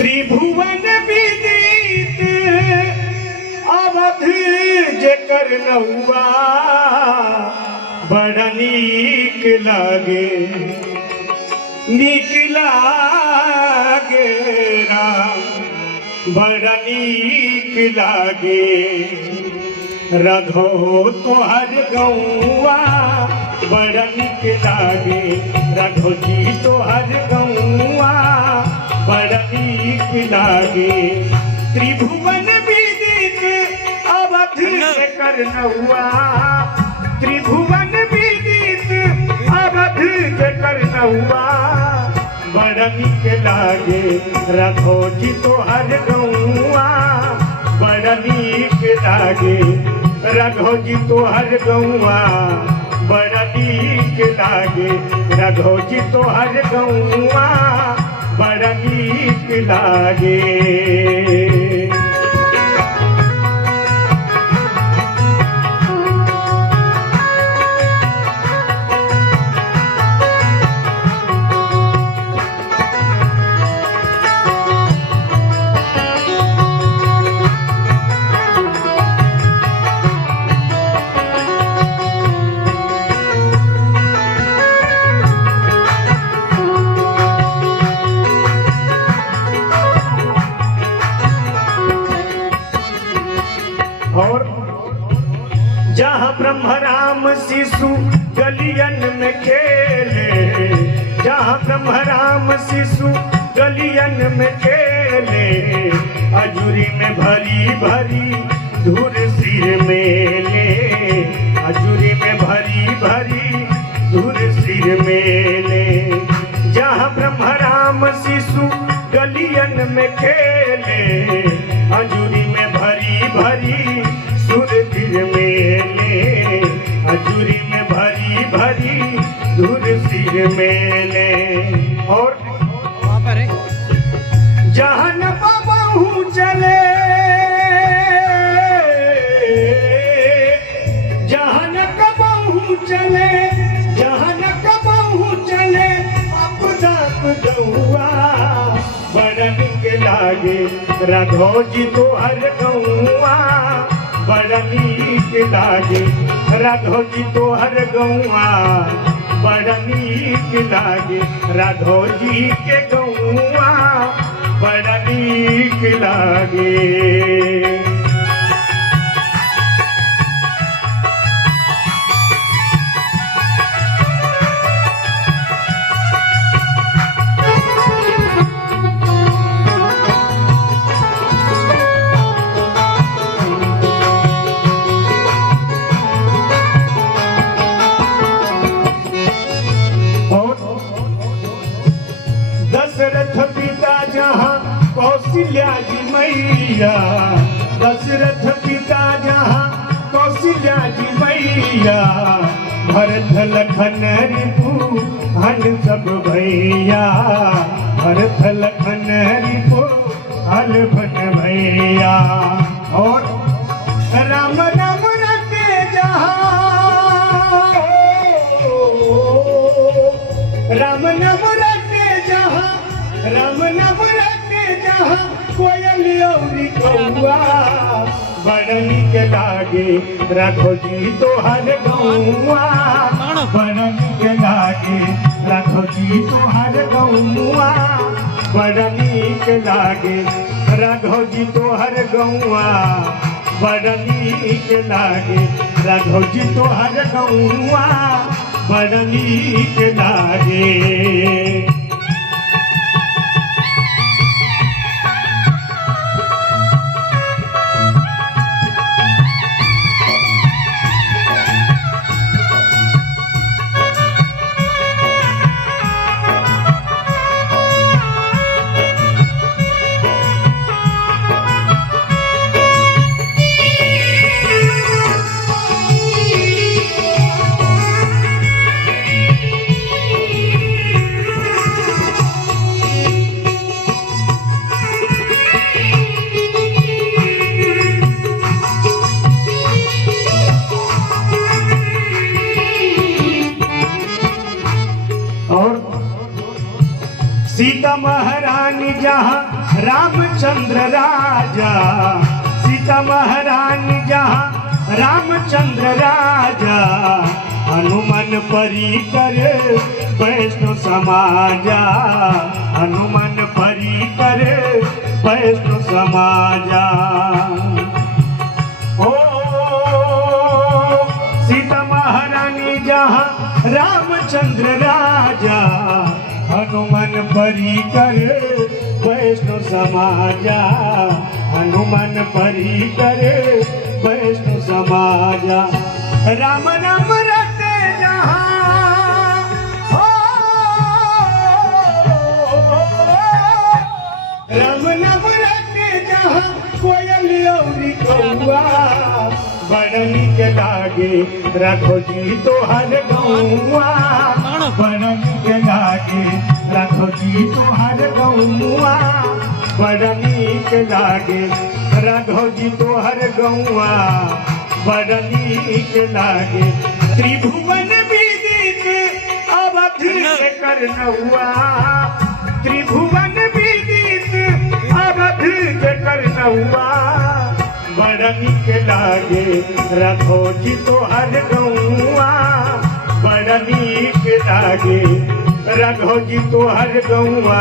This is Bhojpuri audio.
त्रिभुवन विदित अवध जेकर नौआ बड़ा नीक लागे राम बड़ा नीक लागे रघो तोहर गौआ बड़ा नीक लागे रघो जी तोहर गौआ बड़ा नीक लागे त्रिभुवन विदित अवध जेकर नौआ त्रिभुवन विदित अवध जेकर नौआ बड़ा नीक लागे रघो जी तोहर गौआ बड़ा नीक लागे रघो जी तोहर गौआ बड़ा नीक लागे रघो जी तोहर गौआ बड़ा नीक लागे। और जहाँ ब्रह्म राम शिशु गलियन में खेले जहाँ ब्रह्म राम शिशु गलियन में खेले अजूरी में भरी भरी धूर सिर में ले अजूरी में भरी भरी धूर सिर में ले जहाँ ब्रह्म राम शिशु गलियन में खेले अजूरी में भरी भरी सुर दिल में ले अजूरी में भरी भरी धुर सिर में ले और जहन बाबू चले जहन कबहू चले जहन कबहू चले अपना गौआ बड़ा नीक लागे रघो जी तोहर गौआ बड़ा नीक लागे रघो जी तोहर गौआ बड़ा नीक लागे रघो जी के गौआ बड़ा नीक लागे। दशरथ पिता जहाँ कौशल्या जी मैया दशरथ पिता जहाँ कौशल्या जी मैया भरत लखन रिपु हन सब भैया भरत लखन रिपु हन भन भैया और राम नाम रटे जहाँ राम नाम राम नाम रटे जहाँ कोयल औरी कौआ बड़ा नीक लागे रघो जी तोहर गौआ बड़ा नीक लागे रघो जी तोहर गौआ बड़ा नीक लागे रघो जी तोहर गौआ बड़ा नीक लागे रघो जी तोहर गौआ बड़ा नीक लागे। रामचंद्र राजा, सीता महारानी जहाँ रामचंद्र राजा, हनुमान परिकर वैष्णो समाजा, हनुमान परिकर वैष्णो समाजा। ओ सीता महारानी जहाँ रामचंद्र राजा, हनुमान परिकर वैष्णो समाजा, हनुमान परिकर वैष्णो समाजा। राम नाम रटे जहाँ, राम नाम रटे जहाँ कोयल और कौआ, बड़ नीक लागे रखो जी तोहर गौआ, बड़ नीक लागे रखो जी तोहर गौआ, बड़ नीक लागे रखो जी तोहर गौआ, बड़ नीक लागे। त्रिभुवन विदित अवध कर नौआ, त्रिभुवन विदित अवध कर नौआ, बड़ नीक लागे रखो जी तोहर गौआ, बड़ नीक लागे रखो जी तोहर गौआ।